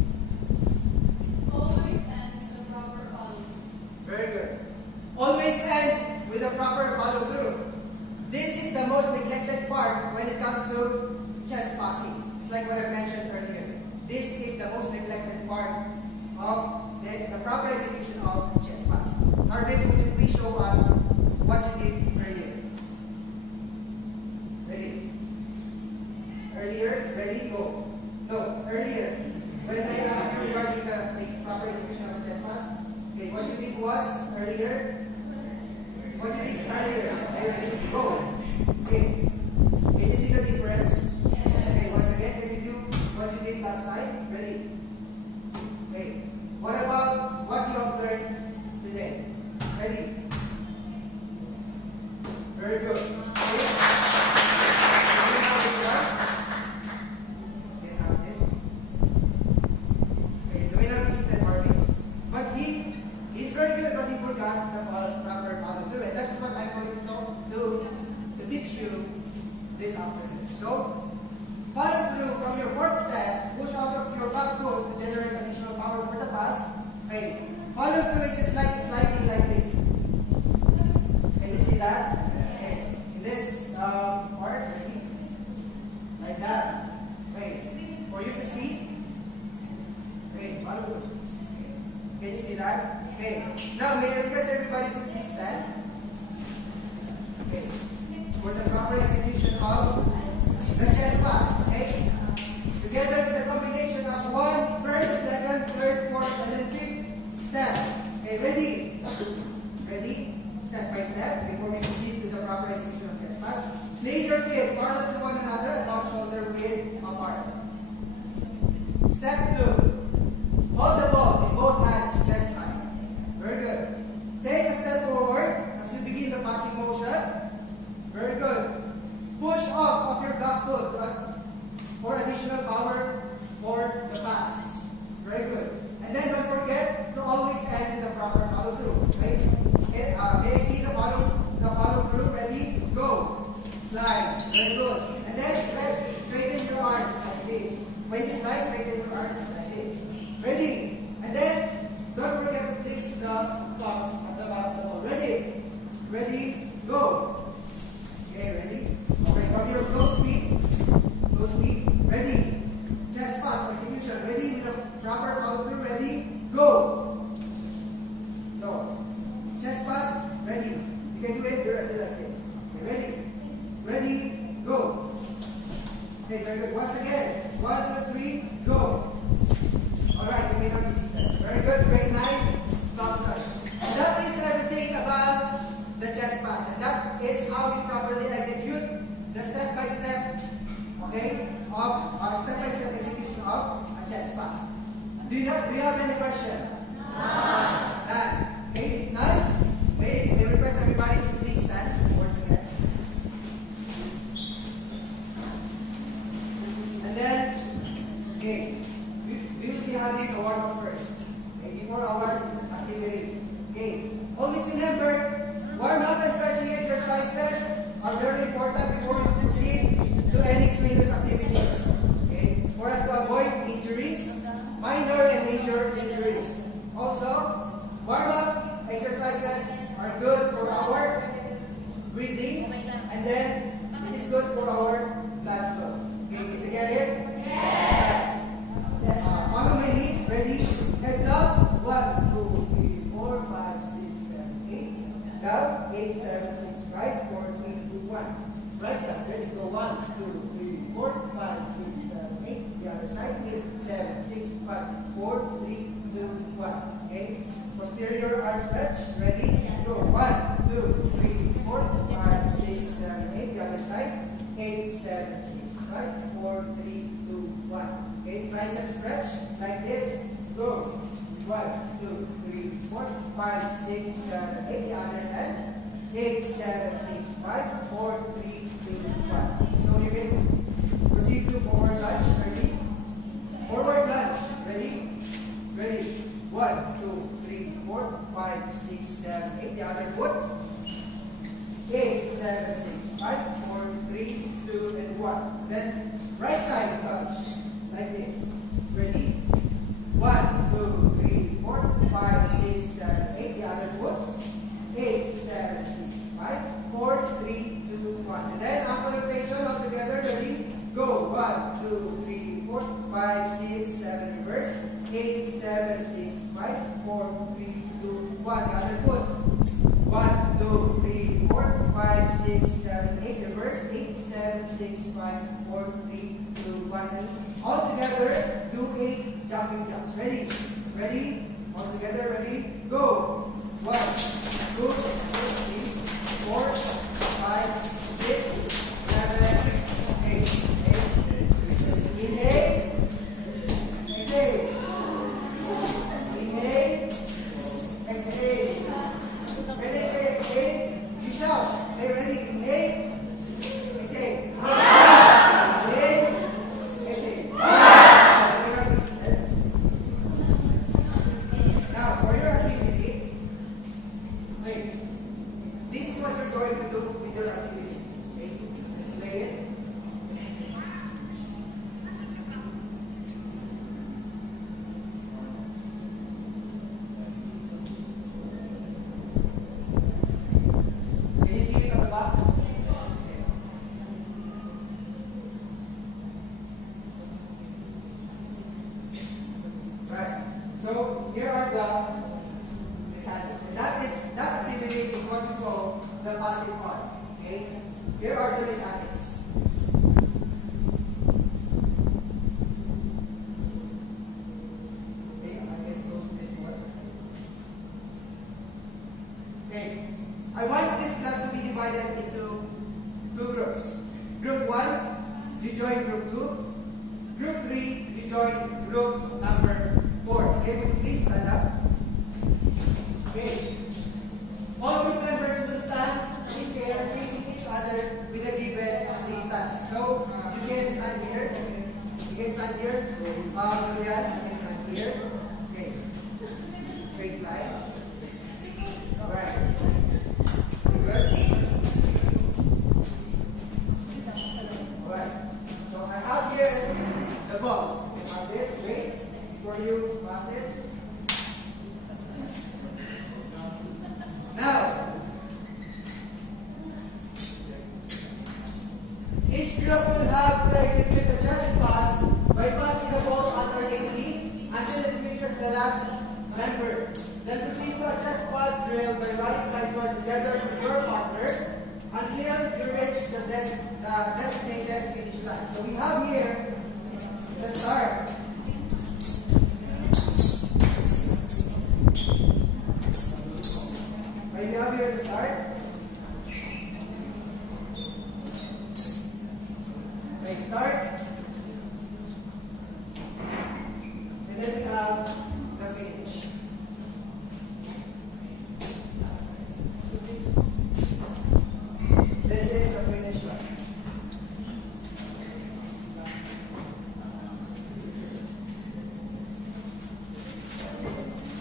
Always end the proper follow. Very good. Always end with a proper follow through. This is the most neglected part when it comes to chest passing. It's like what I mentioned earlier. This is the most neglected part of the proper execution of chest pass. Arvind, would you please show us what you did earlier? Ready? Earlier? Ready? Go. No, earlier. When I asked you regarding the proper execution of chest pass, okay, what you did was earlier. What you did earlier? Ready? Go. Okay. Can you see the difference? Okay, once again, can you do what you did last time? Ready? Okay. What about what you have learned today? Ready? Very good. He's very good, but he forgot the proper follow through. And that's what I'm going to do to teach you this afternoon. So, follow through from your fourth step, push out of your back foot to generate additional power for the pass. Okay. Follow through is just like sliding like this. Can you see that? Okay. In this part, ready? Like that. Okay. For you to see. Okay, follow through. Can you see that? Okay. Now, may I request everybody to please stand? Okay. For the proper execution of the chest pass. Okay. Together with the combination of 1, first, second, third, fourth, and then fifth step. Okay, ready? Ready? Step by step before we proceed to the proper execution of chest pass. Place your feet parallel to one another, about shoulder width apart. Step 2. Hold the ball in both hands, chest high. Very good. Take a step forward as you begin the passing motion. Very good. Push off Okay, very good. Once again. 1, 2, 3, go. Alright, you may not be seated. Very good. Grade 9, stop touch. And that is everything about the chest pass. And that is how we properly execute the step-by-step, okay, of step-by-step execution of a chest pass. Do you have any question? None. Okay, if none, may request everybody to please stand towards me. And then, okay, we will be having a warm-up first, okay, before our activity. Okay, always remember, warm-up and stretching exercises are very important before you proceed to any strenuous activities. Okay, for us to avoid injuries, minor and major injuries. Also, warm-up exercises are good for our breathing, and then it is good for our blood flow. Okay, did you get it? Yes. Follow my lead. Ready? Heads up. 1, 2, 3, 4, 5, 6, 7, 8. Down. 8, 7, 6. Right. 4, 3, 2, 1. Right side. Ready? Go. 1, 2, 3, 4, 5, 6, 7, 8. The other side. 8, 7, 6, 5, 4, 3, 2, 1. Okay. Posterior arm stretch. Ready? Go. 1, 2, 3, 4, 5, 6, 7, 8. The other side. 8, 7, 6. Right? 4, 3, 2, 1. Okay. Tricep stretch like this. Go. 1, 2, 3, 4, 5, 6, 7, 8. The other hand. 8, 7, 6, 5, 4, 3, 2, 1. So you can proceed to forward lunge. Ready? Forward lunge. Ready? Ready? 1, 2, 3, 4, 5, 6, 7, 8. The other foot. 8, 7, 6, 5, 4, 3, 2, and 1. Then right side lunge. Like this. Ready? 1, 2, 3, 4, 5, 6, 7, 8. The other foot. 8, 7, 6, 5, 4, 3, 2, 1. And then after rotation, all together, ready? Go. 1, 2, 3, 4, 5, 6, 7. Reverse. 8, 7, 6, 5, 4, 3, 2, 1. The other foot. 1, 2, 3, 4, 5, 6, 7, 8. Reverse. 8, 7, 6, 5, 4, 3, 2, 1. And all together, do 8 jumping jumps. Ready? Ready? All together, ready? Go. 1, 2, 3, 4, 5, 6, 7, 8. Inhale. Exhale. Inhale. Exhale. Ready? Exhale. You shout. Okay, ready? Inhale. Exhale. Inhale. Exhale. Now, for your activity, wait. This is what you're going to do with your activity. Okay? Display it. Can you see it at the back? Okay. Right. So here are the mechanics. And that activity is what we call the passive part. Okay? Here are the mechanics. Okay, I'm getting close to this one. Okay. I want this class to be divided into 2 groups. Group 1, you join group 2. Group 3, you join group number 4. Okay, would you please stand up? Okay. All group members will stand in pair facing each other with a given distance. So you can stand here. You can stand here. Julian, you can stand here. Okay. Straight line. Alright. Good. Alright. So I have here the ball. You have this. Wait. Before you pass it. Now, each group will have to execute the chest pass by passing the ball alternately until it reaches the last member. Then proceed to a chest pass drill by running sideways together with your partner time. So we have here the start. Right, we have here the start. Right, start. And then we have the finish. This is the finish line.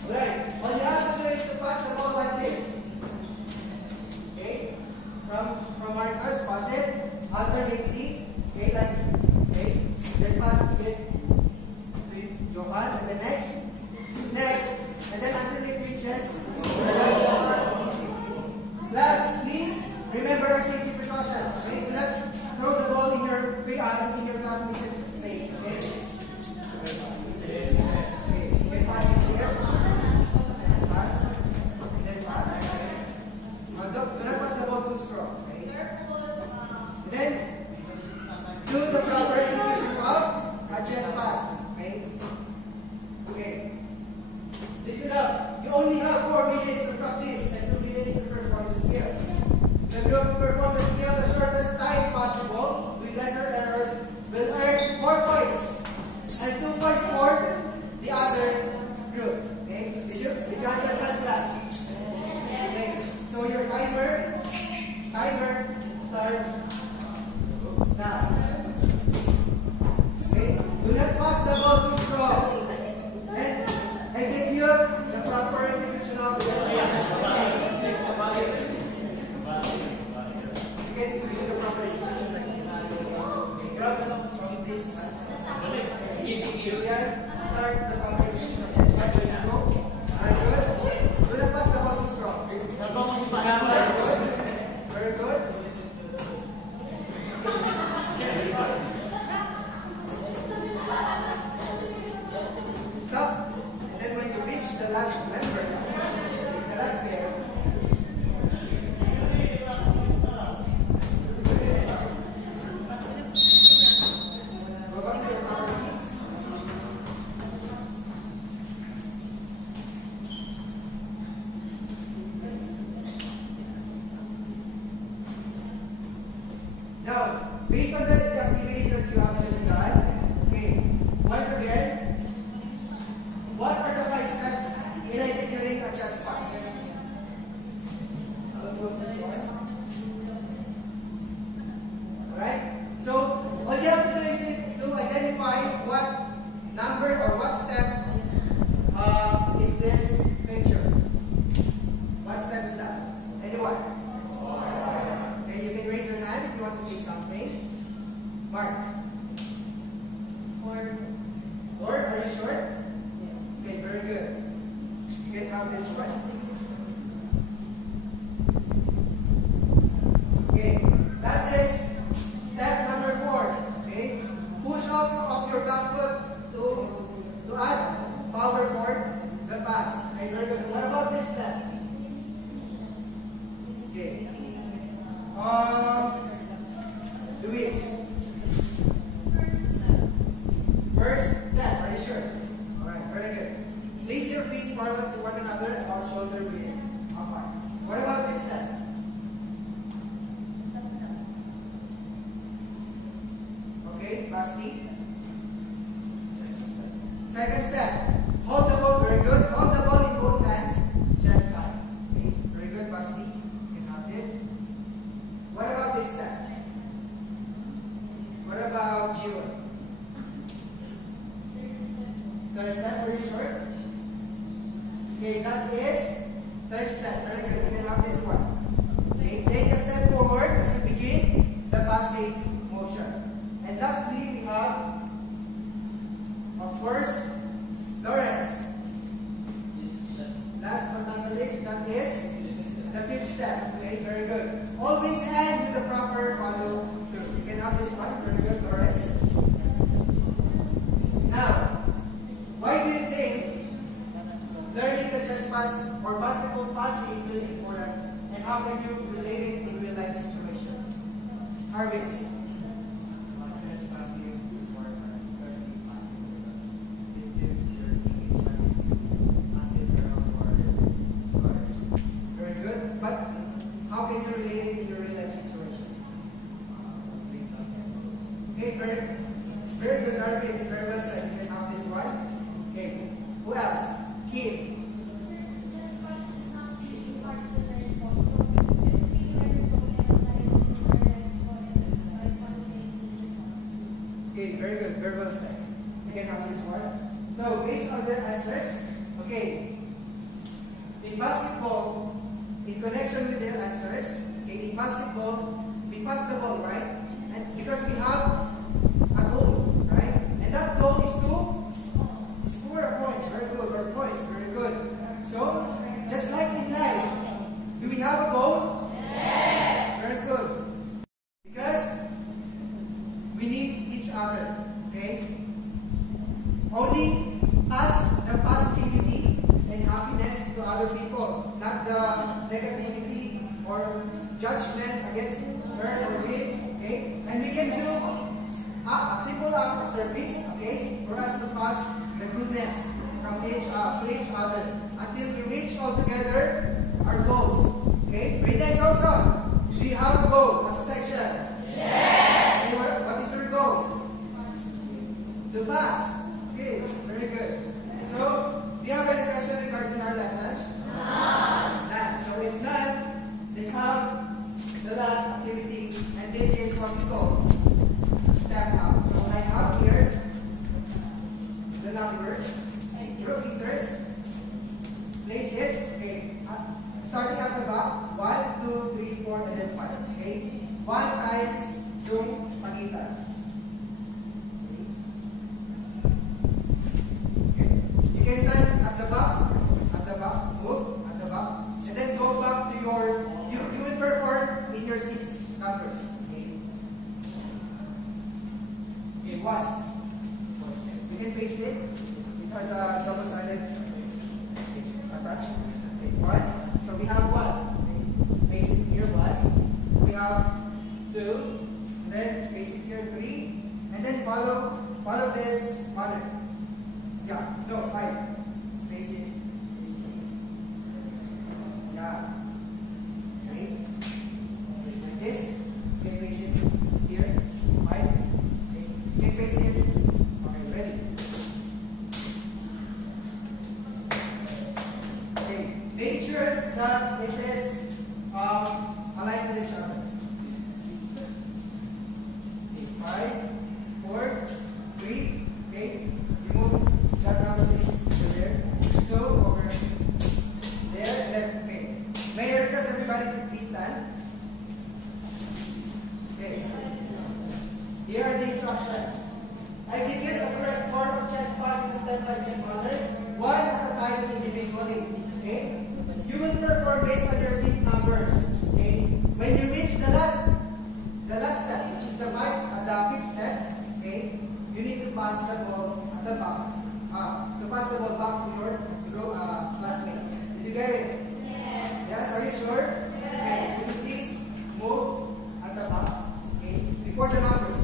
Alright, all you have to do is to pass the ball like this. Okay? From Marcus, pass it alternately. Okay, like okay. Then pass it again to Johan, and then next, and then until it reaches. Class, please remember our safety precautions. Okay, do not throw the ball in your classmate's face. Okay. Okay, you can pass it here. Pass, and then pass. Okay. Do not pass the ball too strong. Okay. And then do the proper execution of a chest pass. Okay. Okay. Listen up. You only have 4 minutes to practice and 2 minutes to perform the skill. If you perform the skill the shortest time possible with lesser errors, will earn 4 points and 2 points for the other group. Okay? Did you understand, class? Okay. So your timer starts now. Okay? Do not pass the ball too strong. And execute the proper execution of the You can do the proper execution like this. Okay, grab from this. Julian, start the proper execution of this. Ready to go? Very good. Do not pass the ball too strong. Very good. Very good. Stop. And then when you reach the last member, the last player, go back to your proper seats. Now, based on the activity that you have just done, okay, once again, what are the 5 steps in executing a chest pass? Alright? So, all you have to do is to identify what number or what step is this picture. What step is that? Anyone? Okay, you can raise your hand if you want to say something. Mark. 4. Are you sure? Okay, very good. You can count this one. Okay, that is step number 4. Okay, push off of your back foot to add power for the pass. Okay, very good. What about this step? Okay. Luis. First step. Are you sure? Alright, very good. Place your feet parallel to one another or shoulder width apart. What about this step? Okay, Basti. Second step. Hold the ball, very good. Hold the ball in both hands. Chest high. Okay, very good, Basti. You can have this. What about this step? What about Jiwa? Third step, very short. Okay, that is third step. Very good. You can have this one. Okay, take a step forward as you begin the passing motion. And lastly, we have, of course, Lawrence. Last but not least, that is the 5th step. Okay, very good. Always end with the proper follow through. You can have this one. Very good, Lawrence. Now, why do you think learning the chess pass or basketball passing is really important, and how can you relate it in real life situation? Harvix. Very good, Darby. It's very well said. You can have this one. Okay. Who else? Kim. Just because it's not easy part to learn po. So, if we learn po, we can apply it in our lives po and by following. Okay, very good. Very well said. You can have this one. So, based on their answers, okay. In basketball, in connection with their answers, okay, in basketball, we pass the ball, right? And because we have a goal, right? And that goal is to score a point. Very good. Or points. Very good. So, just like in life, do we have a goal? Yes. Very good. Because we need each other. Okay? Only pass the positivity and happiness to other people, not the negativity or judgments against her or him. Okay? And we can do a simple act of service, okay, for us to pass the goodness from to each other until we reach all together our goals. Okay? Rina Johnson, do you have a goal as a section? Yes. What is your goal? To pass. Okay, very good. So, do you have any question regarding our lesson? None. So if none, let's have the last activity, and this is what we call step out. So I have here the numbers, group leaders. Place it. Okay. Starting at the back, 1, 2, 3, 4, and then 5. Okay. 1 times yung pagitan. You can stand at the back, move at the back, and then go back to your, you will perform in your seats numbers. Okay, 1. You can paste it because double-sided attached. Okay, 1. So we have 1. Okay. Paste it here, 1. We have 2. And then paste it here, 3. And then follow this pattern. Yeah, no, 5. Face it. Yeah. Okay. Like this. You can face it here. 5. Okay. You can face it. Okay, ready. Okay. Make sure that it is aligned with each other. Okay. 5, 4, 3. Okay. Remove. That number to there, 2 over there, and then, okay. May I request everybody to please stand? Okay. Here are the instructions. Execute the correct form of chest pass in the step-by-step manner, one at a time individually. Okay? You will perform based on your seat numbers. Okay? When you reach the last step, which is the 5th step, okay, you need to pass the ball at the back. To pass the ball back to your classmate. Did you get it? Yes. Yes, are you sure? Yes. Okay. Would you please move at the back? Okay. Before the numbers.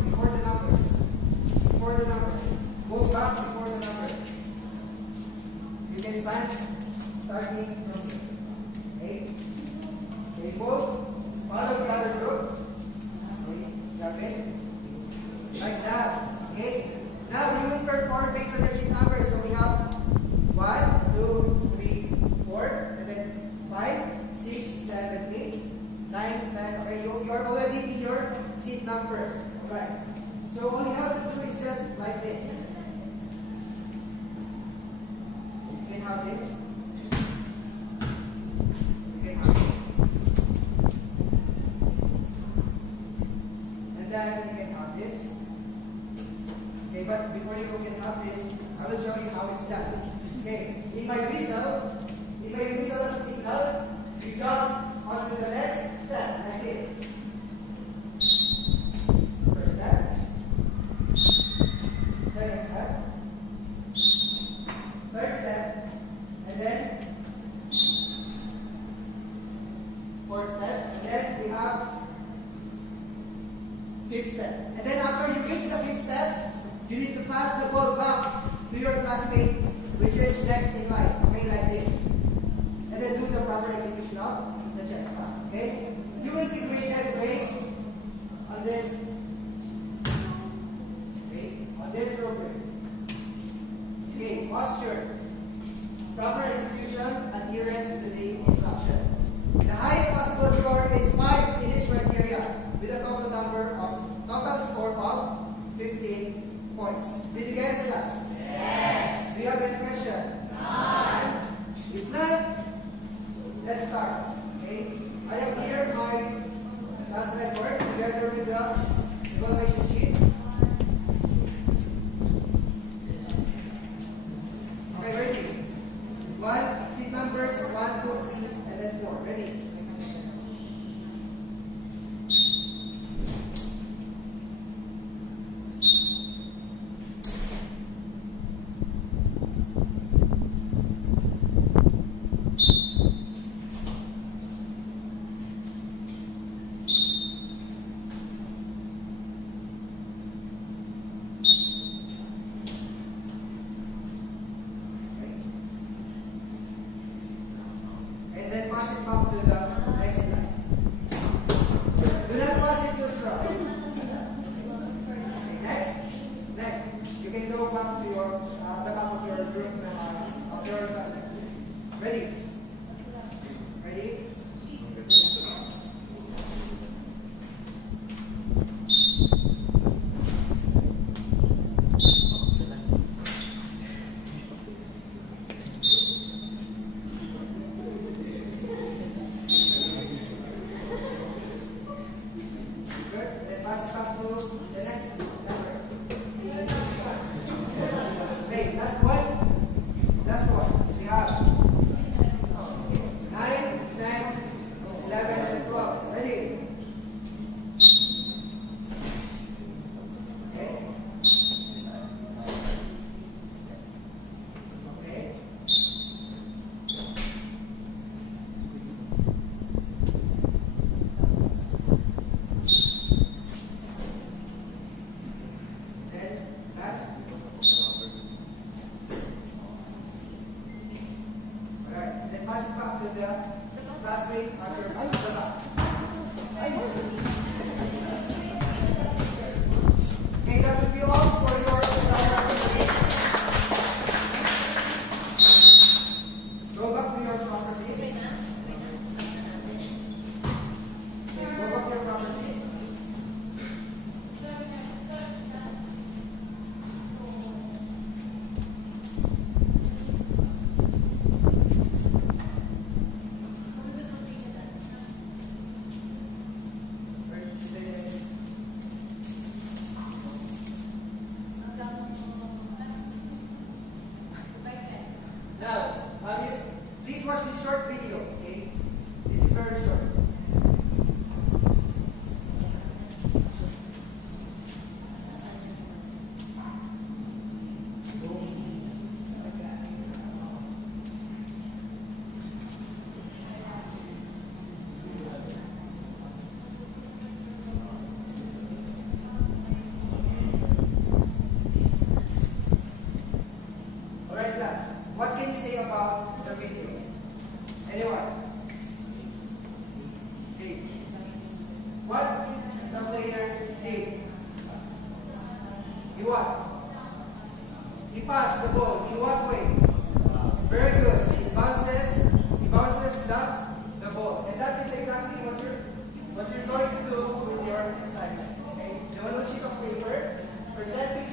Move back before the numbers. You can stand starting from here. Okay. Okay, move. Follow the other group. Okay. Got it? Like that. Okay. Now you will perform based on your seat number. So we have 1, 2, 3, 4, and then 5, 6, 7, 8, 9, 10. Okay, you're already in your seat numbers. Alright. So all you have to do is just like this. You can have this. You can have this. And then you can have this. Okay, but before you can have this, I will show you how it's done. Okay, in my whistle as a signal, you jump onto the next step like this. First step. Second step. Third step. And then fourth step. And then we have fifth step. And then after you reach the fifth step, you need to pass the ball back to your classmate, which is next in line, okay, like this. And then do the proper execution of the chest pass, okay? You will be graded based on this this rubric. Okay, posture. Proper execution, adherence to the instruction. The highest possible score is 5 in each criteria with a total score of 15 points. Did you get it, class? Yes. Do you have any question? None. If not, let's start. Okay? I have here my last report together with the evaluation sheet. Okay, ready? 1, seat numbers 1, 2, 3, and then 4. Ready? And then pass it back to the next line. Do not pass it to straw. Next. You can go back to your the back of your group of your classmates. Ready? Ready? Good. Then pass it back to the next number. Okay, last one. Last one. We have 9, 10, 11, and 12. Ready? Okay. Okay. Then last. Alright, then pass it back to the classmate at the back. Okay, that will be all for your activity. Go back to your proper seats. Go back to your proper seats. Now, please watch this short video, okay? This is very short. Alright, class. What can you say about the video? Anyone? Okay. What the player did? He what? He passed the ball. In what way? Very good. He bounces the ball. And that is exactly what you're going to do with your assignment. Okay? You want a sheet of paper, present